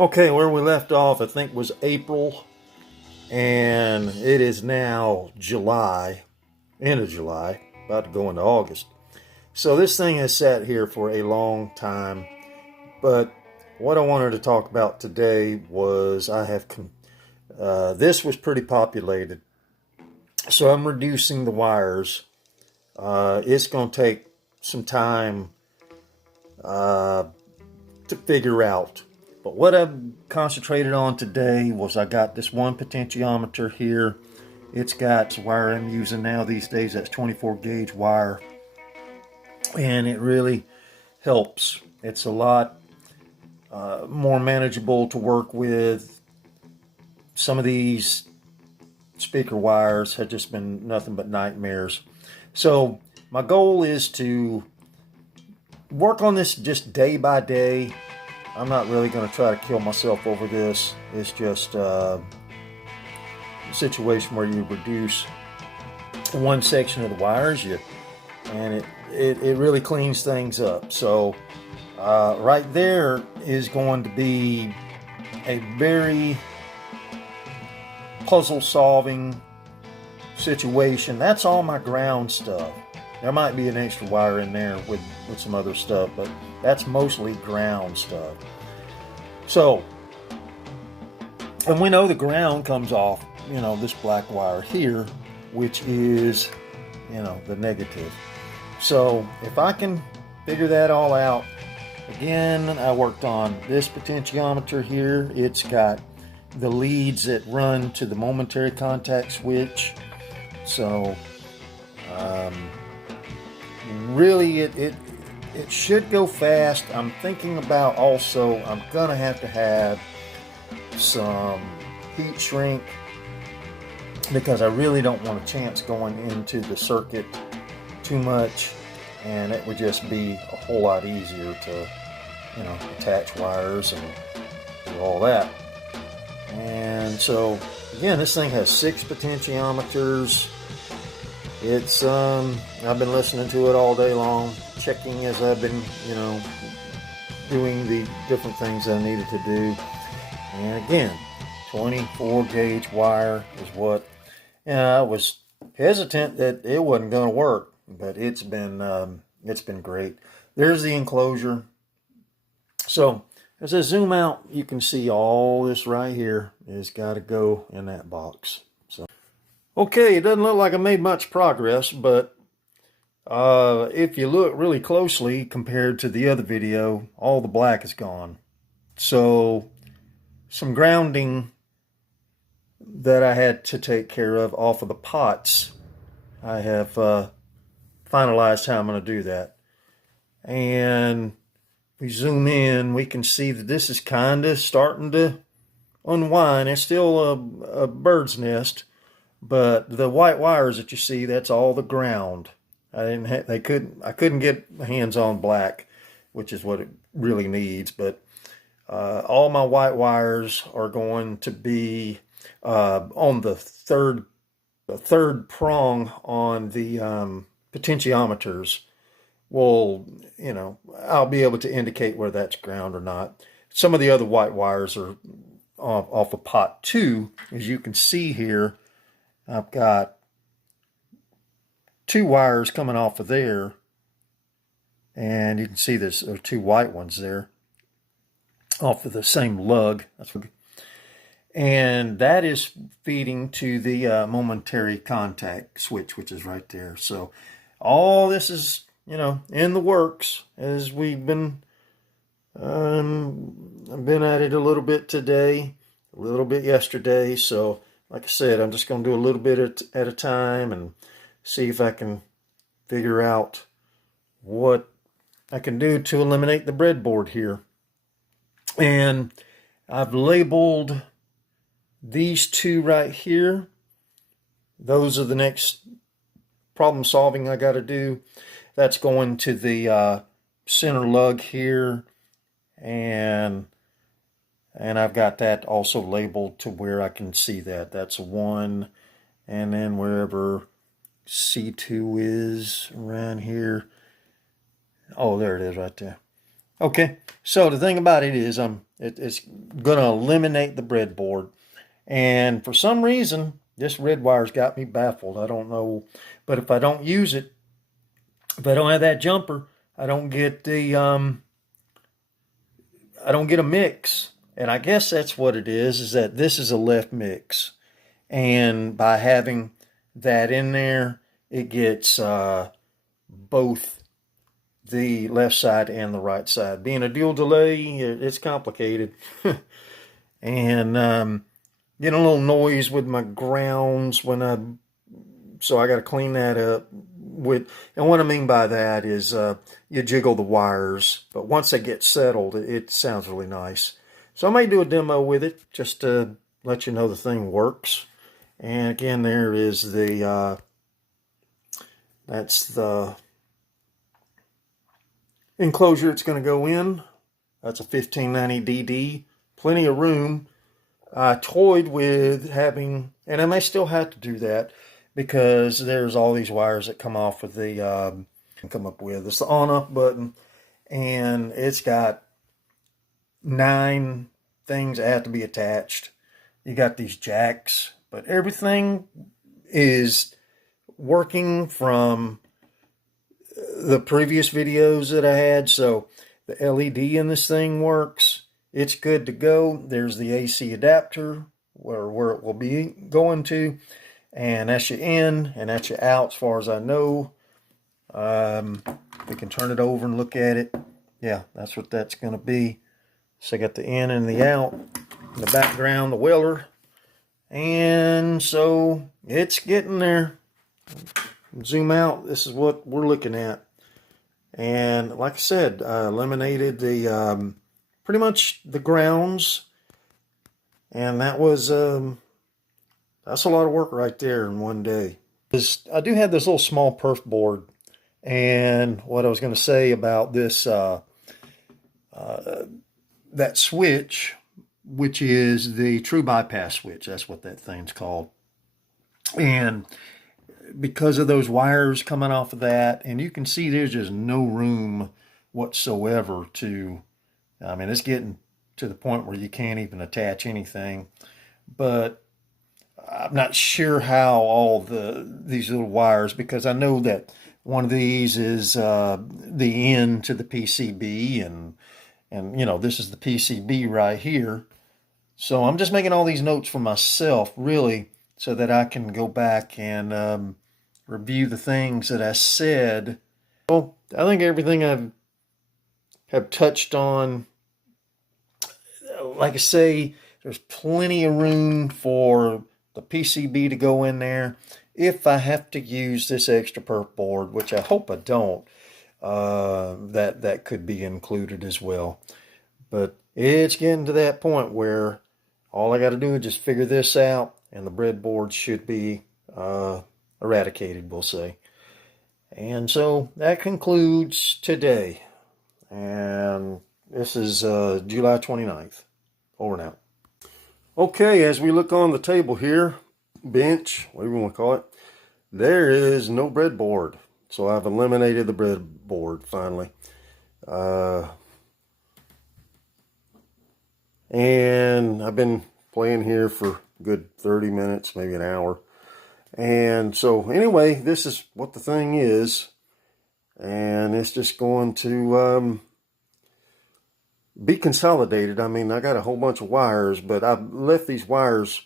Okay, where we left off, I think was April, and it is now July, end of July, about to go into August. So this thing has sat here for a long time, but what I wanted to talk about today was this was pretty populated, so I'm reducing the wires. It's going to take some time to figure out. But what I've concentrated on today was I got this one potentiometer here. It's got wire I'm using now these days. That's 24 gauge wire. And it really helps. It's a lot more manageable to work with. Some of these speaker wires have just been nothing but nightmares. So my goal is to work on this just day by day. I'm not really going to try to kill myself over this. It's just a situation where you reduce one section of the wires, and it really cleans things up. So right there is going to be a very puzzle-solving situation. That's all my ground stuff. There might be an extra wire in there with some other stuff, but that's mostly ground stuff. So, and we know the ground comes off, this black wire here, which is, the negative. So if I can figure that all out, again, I worked on this potentiometer here. It's got the leads that run to the momentary contact switch. So, really it should go fast. I'm thinking about also I'm gonna have to have some heat shrink because I really don't want a chance going into the circuit too much, and it would just be a whole lot easier to attach wires and do all that. And so again, this thing has 6 potentiometers. It's I've been listening to it all day long, checking as I've been doing the different things I needed to do. And again, 24 gauge wire is what, I was hesitant that it wasn't going to work, but it's been great. There's the enclosure. So as I zoom out, you can see all this right here has got to go in that box. So okay, it doesn't look like I made much progress, but if you look really closely compared to the other video, all the black is gone. So some grounding that I had to take care of off of the pots, I have finalized how I'm going to do that. And if we zoom in, we can see that this is kind of starting to unwind. It's still a bird's nest, but the white wires that you see, that's all the ground. I couldn't get hands on black, which is what it really needs. But all my white wires are going to be on the third prong on the potentiometers. Well, I'll be able to indicate whether that's ground or not. Some of the other white wires are off of pot 2, as you can see here. I've got 2 wires coming off of there, and you can see there are 2 white ones there off of the same lug. And that is feeding to the momentary contact switch, which is right there. So all this is, in the works as we've been. I've been at it a little bit today, a little bit yesterday. So like I said, I'm just going to do a little bit at a time and see if I can figure out what I can do to eliminate the breadboard here. And I've labeled these 2 right here. Those are the next problem solving I got to do. That's going to the center lug here, and I've got that also labeled to where I can see that. That's 1, and then wherever C2 is around here. Oh, there it is right there. Okay, so the thing about it is, it's going to eliminate the breadboard, and for some reason, this red wire's got me baffled. I don't know, but if I don't use it, if I don't have that jumper, I don't get a mix, and I guess that's what it is that this is a left mix, and by having that in there, it gets both the left side and the right side. Being a dual delay, it's complicated. And getting a little noise with my grounds so I got to clean that up. And what I mean by that is you jiggle the wires, but once they get settled, it sounds really nice. So I may do a demo with it just to let you know the thing works. And again, there is that's the enclosure it's going to go in. That's a 1590DD. Plenty of room. I toyed with having, and I may still have to do that because there's all these wires that come off with the come up with. It's the on-off button, and it's got 9 things that have to be attached. You got these jacks, but everything is working from the previous videos that I had. So the LED in this thing works. It's good to go. There's the AC adapter where it will be going to, and that's your in and that's your out as far as I know. We can turn it over and look at it. Yeah, that's what that's going to be. So I got the in and the out. In the background, the Weller. And so it's getting there. Zoom out. This is what we're looking at. And like I said, I eliminated the pretty much the grounds, and that was that's a lot of work right there in one day. I do have this little small perf board, and what I was going to say about this that switch, which is the true bypass switch. That's what that thing's called. And because of those wires coming off of that, and you can see there's just no room whatsoever to, I mean, it's getting to the point where you can't even attach anything. But I'm not sure how all these little wires, because I know that one of these is the in to the PCB, and you know, this is the PCB right here. So I'm just making all these notes for myself, really, so that I can go back and review the things that I said. Well, I think everything I have touched on, like I say, there's plenty of room for the PCB to go in there. If I have to use this extra perf board, which I hope I don't, that could be included as well. But it's getting to that point where all I got to do is just figure this out, and the breadboard should be eradicated, we'll say. And so that concludes today. And this is July 29th. Over and out. Okay, as we look on the table here, bench, whatever you want to call it, there is no breadboard. So I've eliminated the breadboard finally. And I've been playing here for a good 30 minutes, maybe an hour. And so anyway, this is what the thing is. And it's just going to be consolidated. I mean, I got a whole bunch of wires, but I've left these wires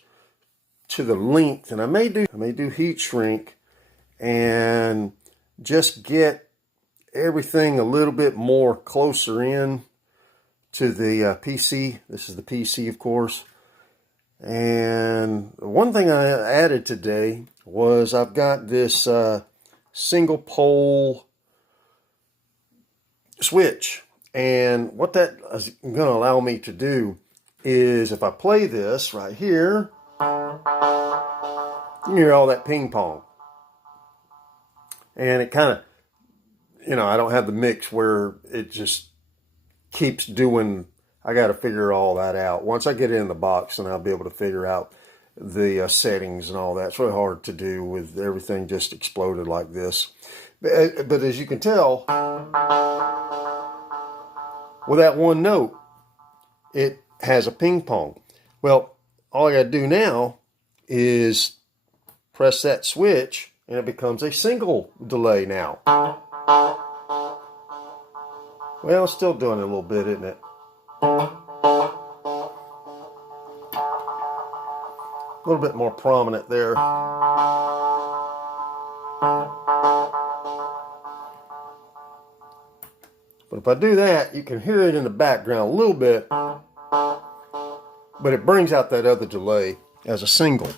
to the length, and I may do heat shrink and just get everything a little bit more closer in to the PC. This is the PC, of course. And one thing I added today was I've got this single pole switch. And what that is going to allow me to do is, if I play this right here, you hear all that ping pong. And it kind of, you know, I don't have the mix where it just keeps doing, I got to figure all that out. Once I get it in the box, then I'll be able to figure out the settings and all that. It's really hard to do with everything just exploded like this. But as you can tell, With that one note, it has a ping pong. Well, all I got to do now is press that switch and it becomes a single delay now. Well, it's still doing it a little bit, isn't it? A little bit more prominent there. But if I do that, you can hear it in the background a little bit, but it brings out that other delay as a single.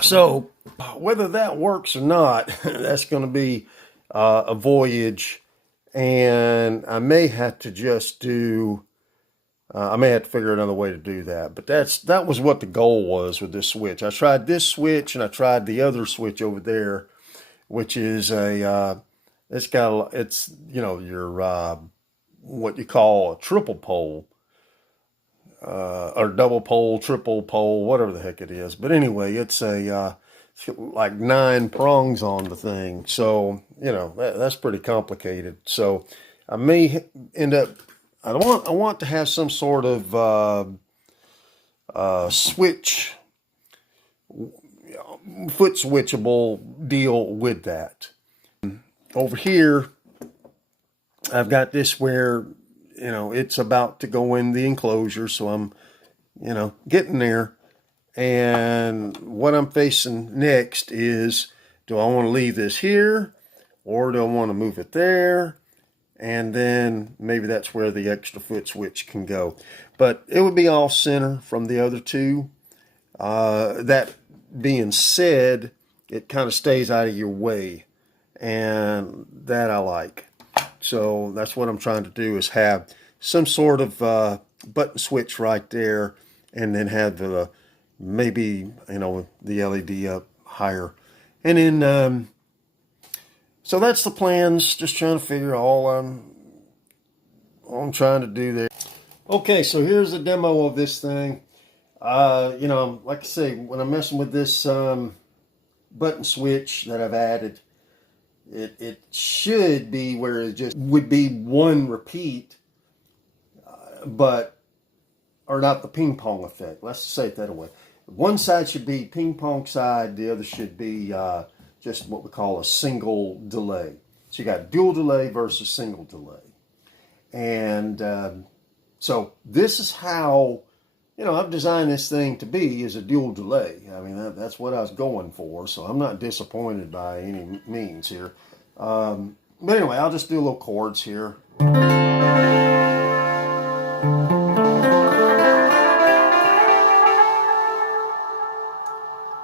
So whether that works or not, that's going to be a voyage, and I may have to just do, I may have to figure another way to do that. But that was what the goal was with this switch. I tried this switch and I tried the other switch over there, which is it's your what you call a triple pole, or double pole, triple pole, whatever the heck it is. But anyway, it's like 9 prongs on the thing. So, that's pretty complicated. So I may end up, I want to have some sort of switch, foot switchable deal with that. Over here, I've got this where, it's about to go in the enclosure. So I'm, getting there. And what I'm facing next is, do I want to leave this here or do I want to move it there? And then maybe that's where the extra foot switch can go. But it would be off center from the other two. That being said, it kind of stays out of your way. And that I like. So that's what I'm trying to do, is have some sort of button switch right there, and then have the maybe the LED up higher, and then so that's the plans. Just trying to figure all I'm trying to do there. Okay, so here's a demo of this thing. Like I say, when I'm messing with this button switch that I've added, it should be where it just would be one repeat, or not the ping pong effect. Let's say it that way. One side should be ping pong side, the other should be just what we call a single delay. So you got dual delay versus single delay. And so this is how, I've designed this thing to be, as a dual delay. I mean, that's what I was going for, so I'm not disappointed by any means here. But anyway, I'll just do little chords here.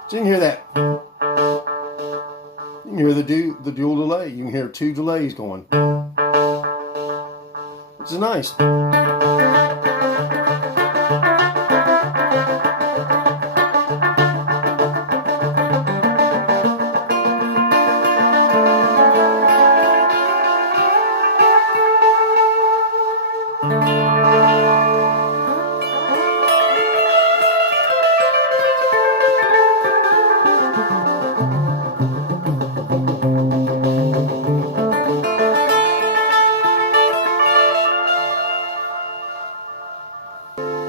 So you can hear that. You can hear the dual delay. You can hear 2 delays going, which is nice.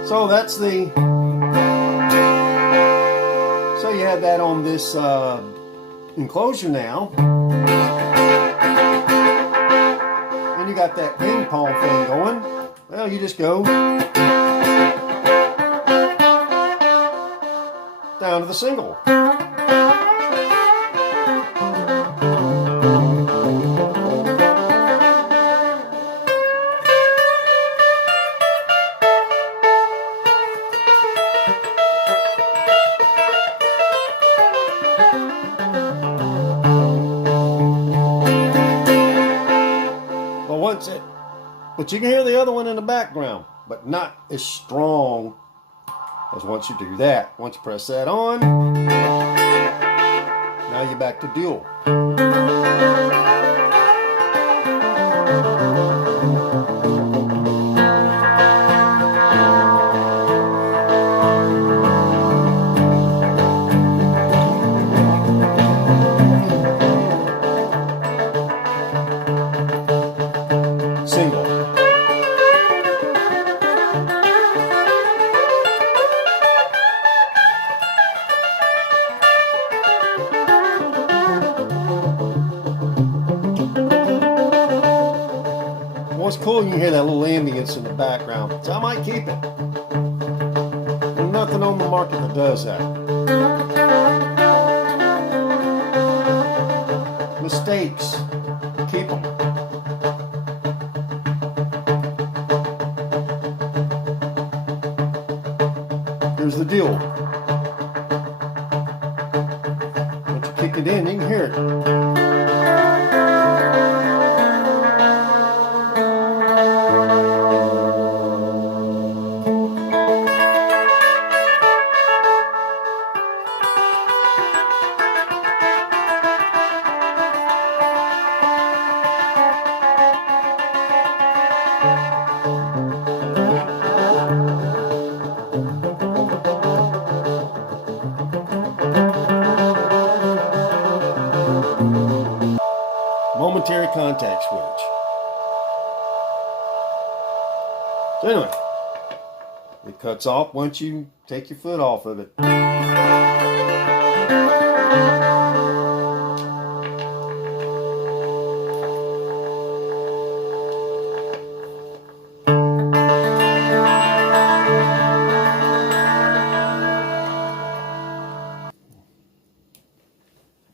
So that's so you have that on this enclosure now. And you got that ping pong thing going. Well, you just go down to the single. But you can hear the other one in the background, but not as strong as once you do that. Once you press that on, now you're back to dual. Single. cool. You can hear that little ambience in the background, so I might keep it. There's nothing on the market that does that. Mistakes, keep them. Here's the deal. Once you kick it in, you can hear it. Momentary contact switch. So anyway, it cuts off once you take your foot off of it.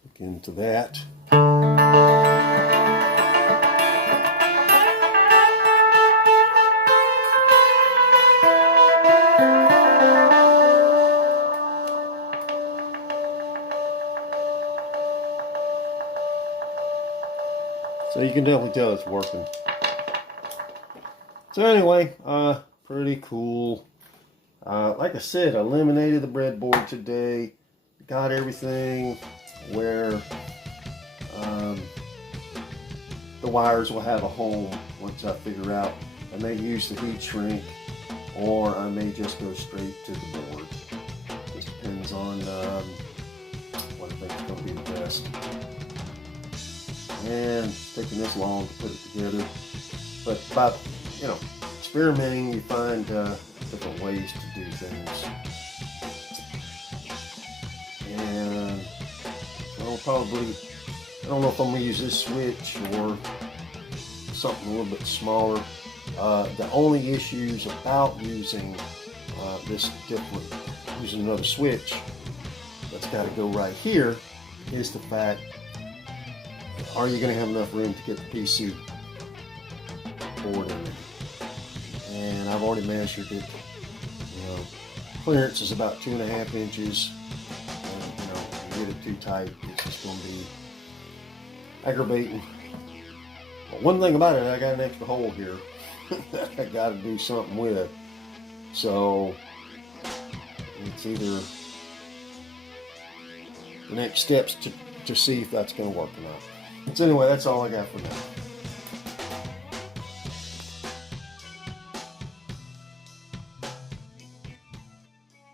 Look into that. So you can definitely tell it's working. So anyway, pretty cool. Like I said, I eliminated the breadboard today. Got everything where the wires will have a home once I figure out. I may use the heat shrink, or I may just go straight to the board. Just depends on what I think is going to be the best. And it's taking this long to put it together, but by experimenting, you find different ways to do things. And I'll probably, I don't know if I'm going to use this switch or something a little bit smaller. The only issues about using this different, using another switch that's got to go right here is the fact, are you going to have enough room to get the PC board in there? And I've already measured it. Clearance is about 2.5 inches. And, if you get it too tight, it's just going to be aggravating. But one thing about it, I got an extra hole here that I got to do something with. So it's either the next steps to see if that's going to work or not. So anyway, that's all I got for now.